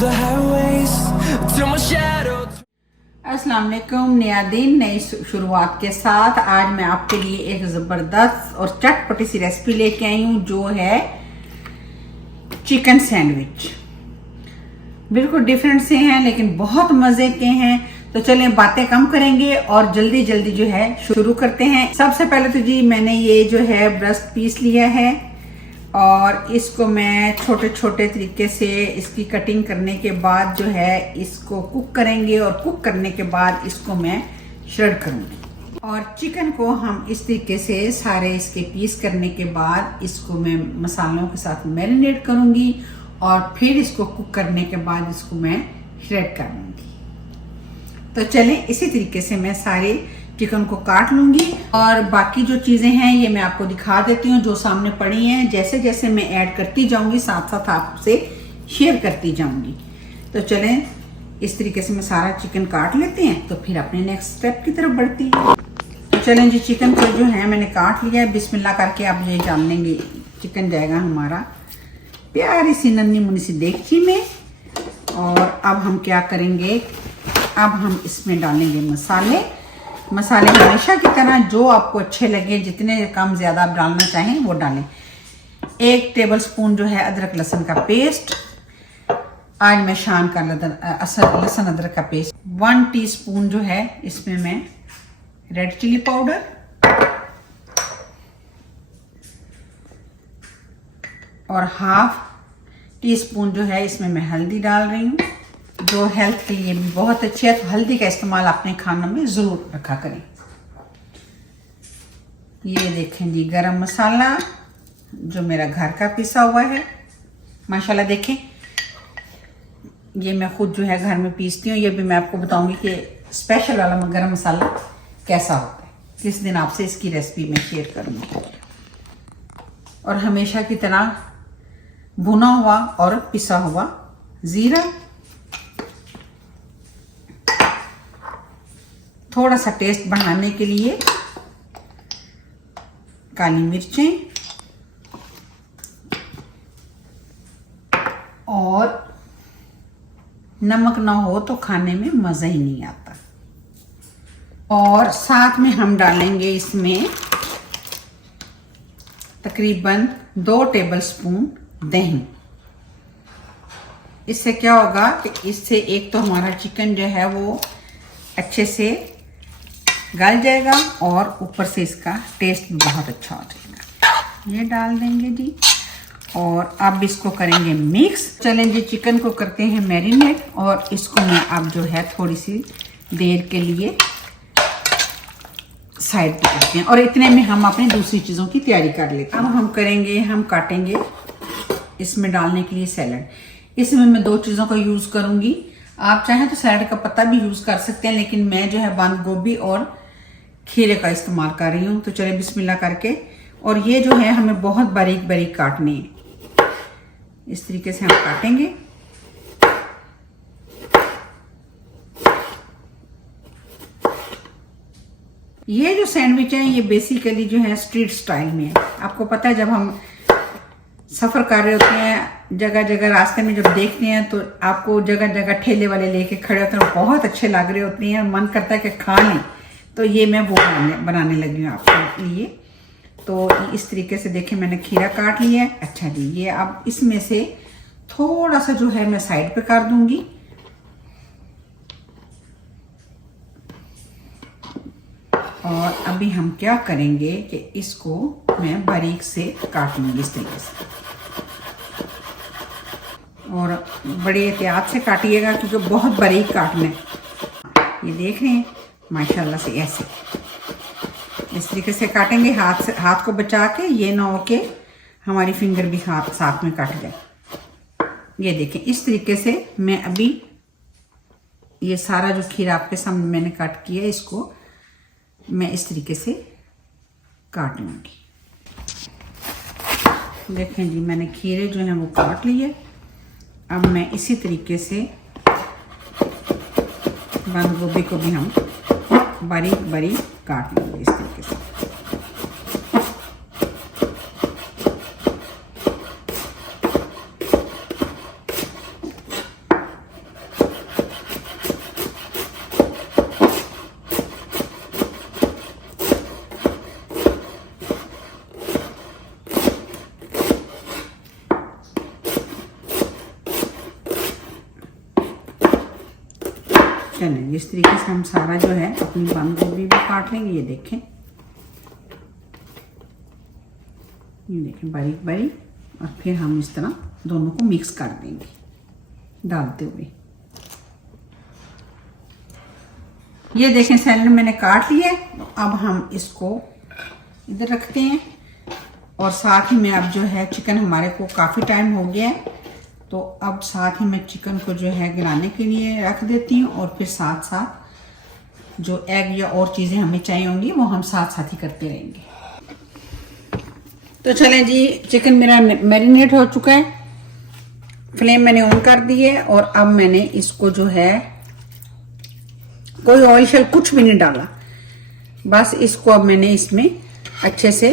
the highways till my shadow. अस्सलाम वालेकुम। नया दिन नई शुरुआत के साथ आज मैं आपके लिए एक ज़बरदस्त और चटपटी सी रेसिपी लेके आई हूँ जो है चिकन सैंडविच। बिल्कुल डिफरेंट से हैं लेकिन बहुत मज़े के हैं। तो चलें बातें कम करेंगे और जल्दी जल्दी जो है शुरू करते हैं। सबसे पहले तो जी मैंने ये जो है ब्रेस्ट पीस लिया है और इसको मैं छोटे छोटे तरीके से इसकी कटिंग करने के बाद जो है इसको कुक करेंगे और कुक करने के बाद इसको मैं श्रेड करूँगी। और चिकन को हम इस तरीके से सारे इसके पीस करने के बाद इसको मैं मसालों के साथ मैरिनेट करूँगी और फिर इसको कुक करने के बाद इसको मैं श्रेड कर लूँगी। तो चलें इसी तरीके से मैं सारे चिकन को काट लूंगी और बाकी जो चीजें हैं ये मैं आपको दिखा देती हूँ जो सामने पड़ी हैं। जैसे जैसे मैं ऐड करती जाऊंगी साथ साथ आपसे शेयर करती जाऊंगी। तो चलें इस तरीके से मैं सारा चिकन काट लेते हैं तो फिर अपने नेक्स्ट स्टेप की तरफ बढ़ती है। तो चलें जी चिकन को जो है मैंने काट लिया है। बिस्मिल्लाह करके आप ये जान लेंगे चिकन जाएगा हमारा प्यारी सी नन्ही मुन्नी सी देगची में। और अब हम क्या करेंगे, अब हम इसमें डालेंगे मसाले हमेशा की तरह जो आपको अच्छे लगे, जितने कम ज़्यादा आप डालना चाहें वो डालें। 1 टेबलस्पून जो है अदरक लहसुन का पेस्ट, आज मैं शान का लहसुन अदरक का पेस्ट। 1 टीस्पून जो है इसमें मैं रेड चिली पाउडर और 1/2 टीस्पून जो है इसमें मैं हल्दी डाल रही हूँ जो हेल्थ के लिए भी बहुत अच्छी है। तो हल्दी का इस्तेमाल अपने खानों में ज़रूर रखा करें। ये देखें जी गरम मसाला जो मेरा घर का पिसा हुआ है माशाल्लाह। देखें ये मैं खुद जो है घर में पीसती हूँ। ये भी मैं आपको बताऊंगी कि स्पेशल वाला गरम मसाला कैसा होता है। किस दिन आपसे इसकी रेसिपी मैं शेयर करूँगी। और हमेशा की तरह भुना हुआ और पिसा हुआ ज़ीरा, थोड़ा सा टेस्ट बढ़ाने के लिए काली मिर्चें और नमक ना हो तो खाने में मज़ा ही नहीं आता। और साथ में हम डालेंगे इसमें तकरीबन 2 टेबलस्पून दही। इससे क्या होगा कि इससे एक तो हमारा चिकन जो है वो अच्छे से गल जाएगा और ऊपर से इसका टेस्ट भी बहुत अच्छा हो जाएगा। ये डाल देंगे जी और अब इसको करेंगे मिक्स। चलें जी चिकन को करते हैं मैरिनेट और इसको मैं अब जो है थोड़ी सी देर के लिए साइड पे करते हैं और इतने में हम अपनी दूसरी चीज़ों की तैयारी कर लेते हैं। अब हम काटेंगे इसमें डालने के लिए सैलड। इसमें मैं 2 चीज़ों का यूज़ करूँगी। आप चाहें तो सैलड का पत्ता भी यूज़ कर सकते हैं लेकिन मैं जो है बंद गोभी और खीरे का इस्तेमाल कर रही हूँ। तो चलिए बिस्मिल्लाह करके, और ये जो है हमें बहुत बारीक बारीक काटने हैं। इस तरीके से हम काटेंगे। ये जो सैंडविच है ये बेसिकली जो है स्ट्रीट स्टाइल में है। आपको पता है जब हम सफ़र कर रहे होते हैं जगह जगह रास्ते में जब देखते हैं तो आपको जगह जगह ठेले वाले लेके खड़े होते हैं, बहुत अच्छे लग रहे होते हैं, मन करता है कि खा लें। तो ये मैं वो बनाने लगी हूँ आपके लिए। तो इस तरीके से देखें मैंने खीरा काट लिया है। अच्छा जी ये अब इसमें से थोड़ा सा जो है मैं साइड पे कर दूंगी और अभी हम क्या करेंगे कि इसको मैं बारीक से काट लूँगी इस तरीके से। और बड़े एहतियात से काटिएगा क्योंकि बहुत बारीक काटना है। ये देख रहे हैं माशाल्लाह से ऐसे इस तरीके से काटेंगे हाथ को बचा के, ये ना हो के हमारी फिंगर भी हाथ साथ में कट जाए। ये देखें इस तरीके से मैं अभी ये सारा जो खीरा आपके सामने मैंने कट किया इसको मैं इस तरीके से काट लूँगी। देखें जी मैंने खीरे जो हैं वो काट लिए। अब मैं इसी तरीके से बंद गोभी को भी हम बारीक बारीक काट लेंगे इस तरीके से। चिकन है। इस तरीके से हम सारा जो है अपनी बंद गोभी भी काट लेंगे। ये देखें, बारीक बारीक, और फिर हम इस तरह दोनों को मिक्स कर देंगे डालते हुए। ये देखें सैलेड मैंने काट लिया। तो अब हम इसको इधर रखते हैं, और साथ ही में अब जो है चिकन हमारे को काफ़ी टाइम हो गया है, तो अब साथ ही मैं चिकन को जो है गिराने के लिए रख देती हूँ, और फिर साथ साथ जो एग या और चीज़ें हमें चाहिए होंगी वो हम साथ साथ ही करते रहेंगे। तो चलें जी, चिकन मेरा मैरिनेट हो चुका है। फ्लेम मैंने ऑन कर दी है, और अब मैंने इसको जो है कोई ऑयल शल कुछ भी नहीं डाला, बस इसको अब मैंने इसमें अच्छे से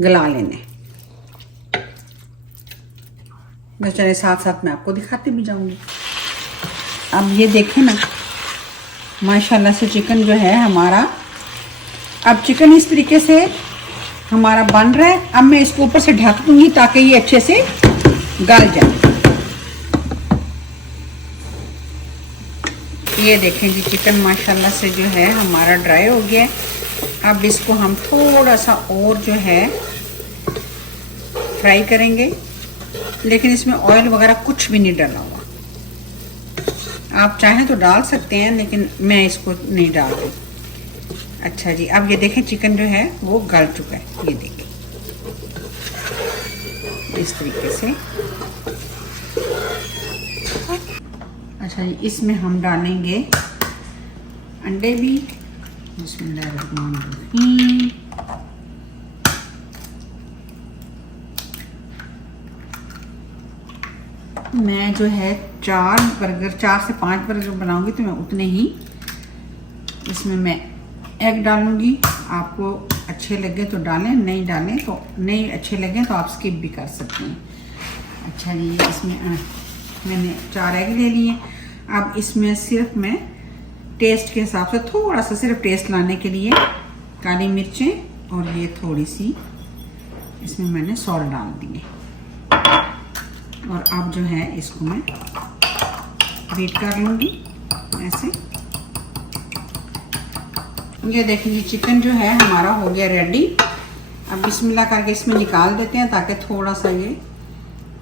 गला लेने। तो चले साथ साथ मैं आपको दिखाती भी जाऊंगी। अब ये देखें ना, माशाल्लाह से चिकन जो है हमारा, अब चिकन इस तरीके से हमारा बन रहा है। अब मैं इसको ऊपर से ढक दूंगी ताकि ये अच्छे से गल जाए। ये देखें जी, चिकन माशाल्लाह से जो है हमारा ड्राई हो गया है। अब इसको हम थोड़ा सा और जो है फ्राई करेंगे, लेकिन इसमें ऑयल वगैरह कुछ भी नहीं डाला हुआ। आप चाहें तो डाल सकते हैं, लेकिन मैं इसको नहीं डाल रही। अच्छा जी, अब ये देखें चिकन जो है वो गल चुका है। ये देखें इस तरीके से। अच्छा जी, इसमें हम डालेंगे अंडे भी। बिस्मिल्लाहिर्रहमानिर्रहीम। मैं जो है 4 से 5 बर्गर बनाऊंगी, तो मैं उतने ही इसमें मैं एग डालूंगी। आपको अच्छे लगे तो डालें, नहीं डालें तो नहीं, अच्छे लगे तो आप स्किप भी कर सकते हैं। अच्छा जी, इसमें मैंने 4 एग ले लिए। अब इसमें सिर्फ मैं टेस्ट के हिसाब से थोड़ा सा, सिर्फ टेस्ट लाने के लिए काली मिर्चें और ये थोड़ी सी इसमें मैंने सॉल्ट डाल दिए। और अब जो है इसको मैं बीट कर लूँगी ऐसे। ये देखिए चिकन जो है हमारा हो गया रेडी। अब बिस्मिल्लाह करके इसमें निकाल देते हैं ताकि थोड़ा सा ये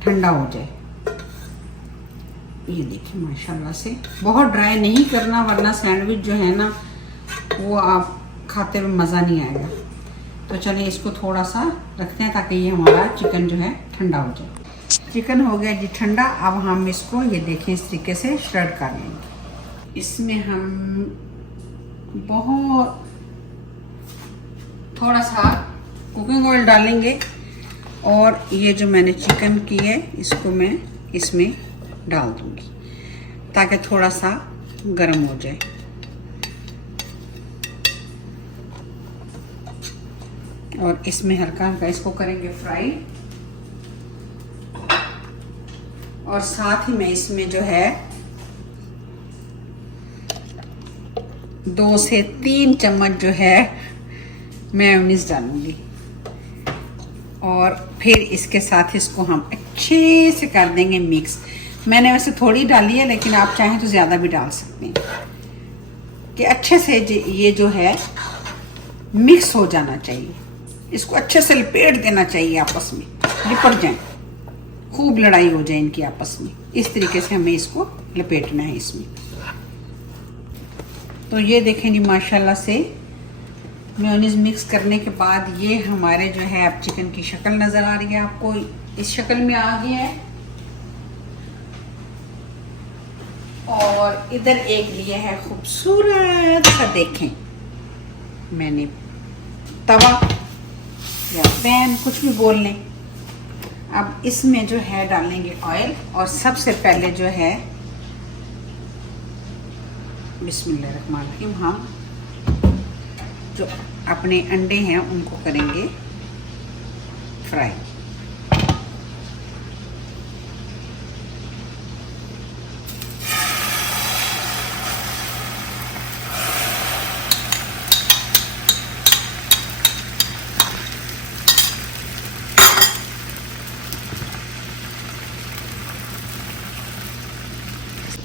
ठंडा हो जाए। ये देखिए माशाल्लाह से, बहुत ड्राई नहीं करना, वरना सैंडविच जो है ना वो आप खाते हुए मज़ा नहीं आएगा। तो चलिए इसको थोड़ा सा रखते हैं ताकि ये हमारा चिकन जो है ठंडा हो जाए। चिकन हो गया जी ठंडा। अब हम इसको ये देखें इस तरीके से श्रेड कर लेंगे। इसमें हम बहुत थोड़ा सा कुकिंग ऑयल डालेंगे, और ये जो मैंने चिकन की है इसको मैं इसमें डाल दूंगी ताकि थोड़ा सा गर्म हो जाए। और इसमें हल्का हल्का इसको करेंगे फ्राई, और साथ ही मैं इसमें जो है 2 से 3 चम्मच जो है मेयोनीज डालूंगी, और फिर इसके साथ इसको हम अच्छे से कर देंगे मिक्स। मैंने वैसे थोड़ी डाली है, लेकिन आप चाहें तो ज़्यादा भी डाल सकते हैं कि अच्छे से ये जो है मिक्स हो जाना चाहिए। इसको अच्छे से लपेट देना चाहिए, आपस में लिपट जाए, खूब लड़ाई हो जाए इनकी आपस में। इस तरीके से हमें इसको लपेटना है इसमें। तो ये देखें जी माशाल्लाह से मेयोनीज मिक्स करने के बाद ये हमारे जो है अब चिकन की शक्ल नज़र आ रही है आपको, इस शक्ल में आ गया है। और इधर एक लिए है खूबसूरत सा, देखें मैंने तवा या पैन कुछ भी बोल लें। अब इसमें जो है डालेंगे ऑयल, और सबसे पहले जो है बिस्मिल्लाहिर्रहमानिर्रहीम हम जो अपने अंडे हैं उनको करेंगे फ्राई।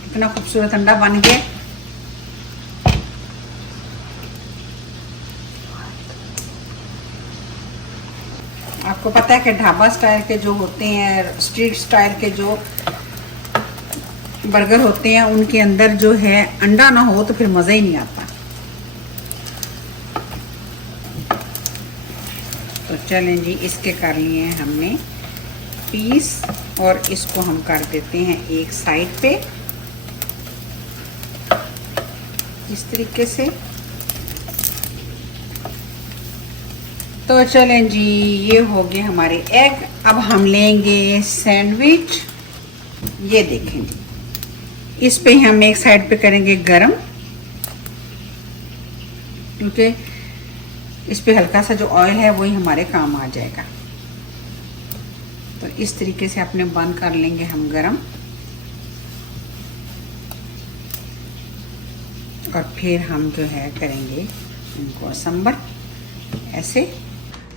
इतना खूबसूरत अंडा बन गया। आपको पता है कि ढाबा स्टाइल के जो होते हैं, स्ट्रीट स्टाइल के जो बर्गर होते हैं, उनके अंदर जो है अंडा ना हो तो फिर मज़ा ही नहीं आता। तो चलें जी, इसके कर लिए हैं हमने पीस और इसको हम कर देते हैं एक साइड पे इस तरीके से। तो चलें जी, ये हो गए हमारे एग। अब हम लेंगे सैंडविच। ये देखें जी, इस पे हम एक साइड पे करेंगे गरम, क्योंकि इस पे हल्का सा जो ऑयल है वही हमारे काम आ जाएगा। तो इस तरीके से अपने बन कर लेंगे हम गरम, और फिर हम जो है करेंगे इनको असम्बल ऐसे।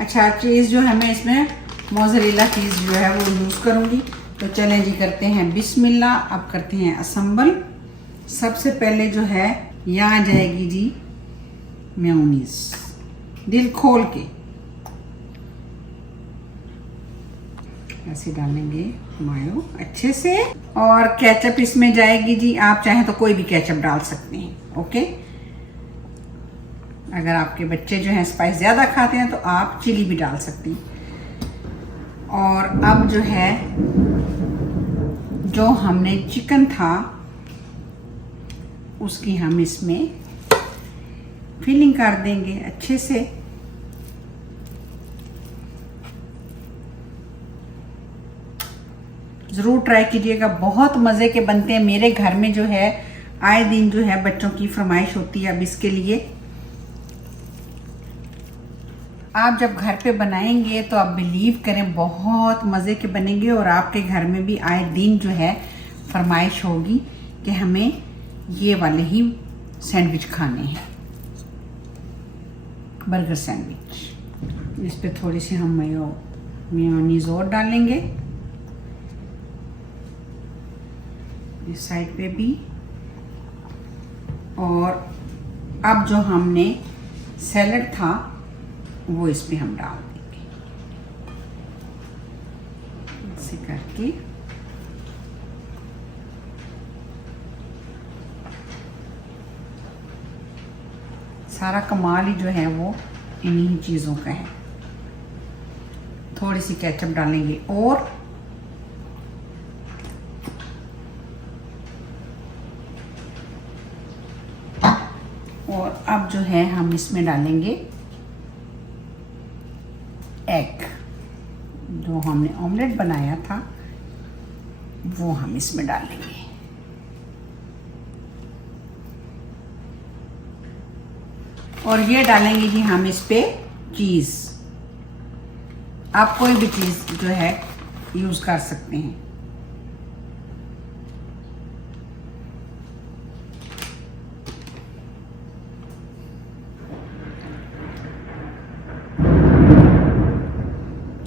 अच्छा, चीज़ जो है मैं इसमें मोज़रेला चीज़ जो है वो यूज़ करूँगी। तो चलें जी, करते हैं बिस्मिल्लाह। अब करते हैं असम्बल। सबसे पहले जो है यहाँ जाएगी जी मेयोनीज, दिल खोल के ऐसे डालेंगे मायो अच्छे से। और केचप इसमें जाएगी जी, आप चाहें तो कोई भी केचप डाल सकते हैं, ओके। अगर आपके बच्चे जो हैं स्पाइस ज़्यादा खाते हैं तो आप चिली भी डाल सकती हैं। और अब जो है, जो हमने चिकन था उसकी हम इसमें फिलिंग कर देंगे अच्छे से। ज़रूर ट्राई कीजिएगा, बहुत मज़े के बनते हैं। मेरे घर में जो है आए दिन जो है बच्चों की फरमाइश होती है अब इसके लिए। आप जब घर पे बनाएंगे तो आप बिलीव करें बहुत मज़े के बनेंगे, और आपके घर में भी आए दिन जो है फरमाइश होगी कि हमें ये वाले ही सैंडविच खाने हैं, बर्गर सैंडविच। इस पे थोड़ी सी हम मेयोनीज और डालेंगे इस साइड पे भी। और अब जो हमने सैलड था वो इस पे हम डाल देंगे ऐसे करके। सारा कमाल ही जो है वो इन्हीं चीज़ों का है। थोड़ी सी केचप डालेंगे और अब जो है हम इसमें डालेंगे एग, जो हमने ऑमलेट बनाया था वो हम इसमें डालेंगे। और ये डालेंगे जी हम इस पे चीज़। आप कोई भी चीज़ जो है यूज़ कर सकते हैं।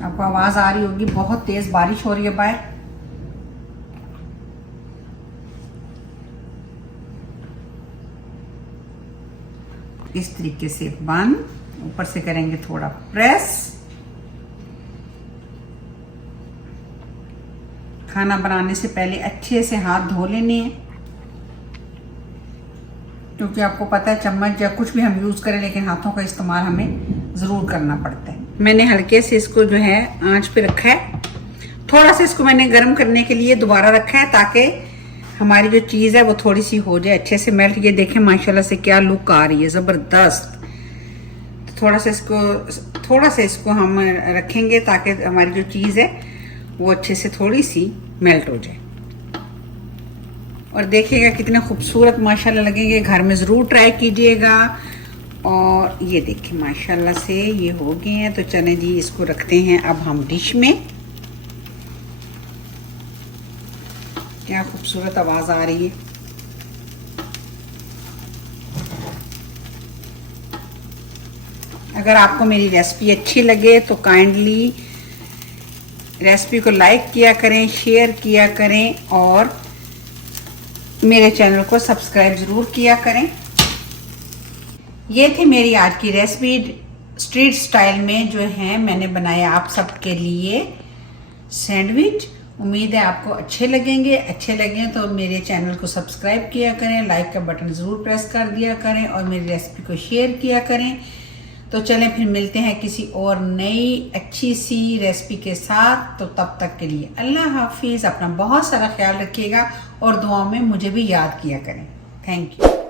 आपको आवाज़ आ रही होगी, बहुत तेज़ बारिश हो रही है बाहर। इस तरीके से बंद, ऊपर से करेंगे थोड़ा प्रेस। खाना बनाने से पहले अच्छे से हाथ धो लेने हैं, क्योंकि आपको पता है चम्मच या कुछ भी हम यूज़ करें लेकिन हाथों का इस्तेमाल हमें ज़रूर करना पड़ता है। मैंने हल्के से इसको जो है आंच पे रखा है। थोड़ा सा इसको मैंने गर्म करने के लिए दोबारा रखा है ताकि हमारी जो चीज़ है वो थोड़ी सी हो जाए अच्छे से मेल्ट। ये देखें माशाल्लाह से क्या लुक आ रही है, ज़बरदस्त। तो थोड़ा सा इसको हम रखेंगे ताकि हमारी जो चीज़ है वो अच्छे से थोड़ी सी मेल्ट हो जाए। और देखिएगा कितने खूबसूरत माशाल्लाह लगेंगे। घर में ज़रूर ट्राई कीजिएगा। और ये देखिए माशाल्लाह से ये हो गए हैं। तो चलें जी, इसको रखते हैं अब हम डिश में। क्या खूबसूरत आवाज़ आ रही है। अगर आपको मेरी रेसिपी अच्छी लगे तो काइंडली रेसिपी को लाइक किया करें, शेयर किया करें और मेरे चैनल को सब्सक्राइब ज़रूर किया करें। ये थी मेरी आज की रेसिपी। स्ट्रीट स्टाइल में जो है मैंने बनाया आप सबके लिए सैंडविच। उम्मीद है आपको अच्छे लगेंगे। अच्छे लगे तो मेरे चैनल को सब्सक्राइब किया करें, लाइक का बटन ज़रूर प्रेस कर दिया करें और मेरी रेसिपी को शेयर किया करें। तो चलें फिर मिलते हैं किसी और नई अच्छी सी रेसिपी के साथ। तो तब तक के लिए अल्लाह हाफिज़। अपना बहुत सारा ख्याल रखिएगा और दुआ में मुझे भी याद किया करें। Thank you.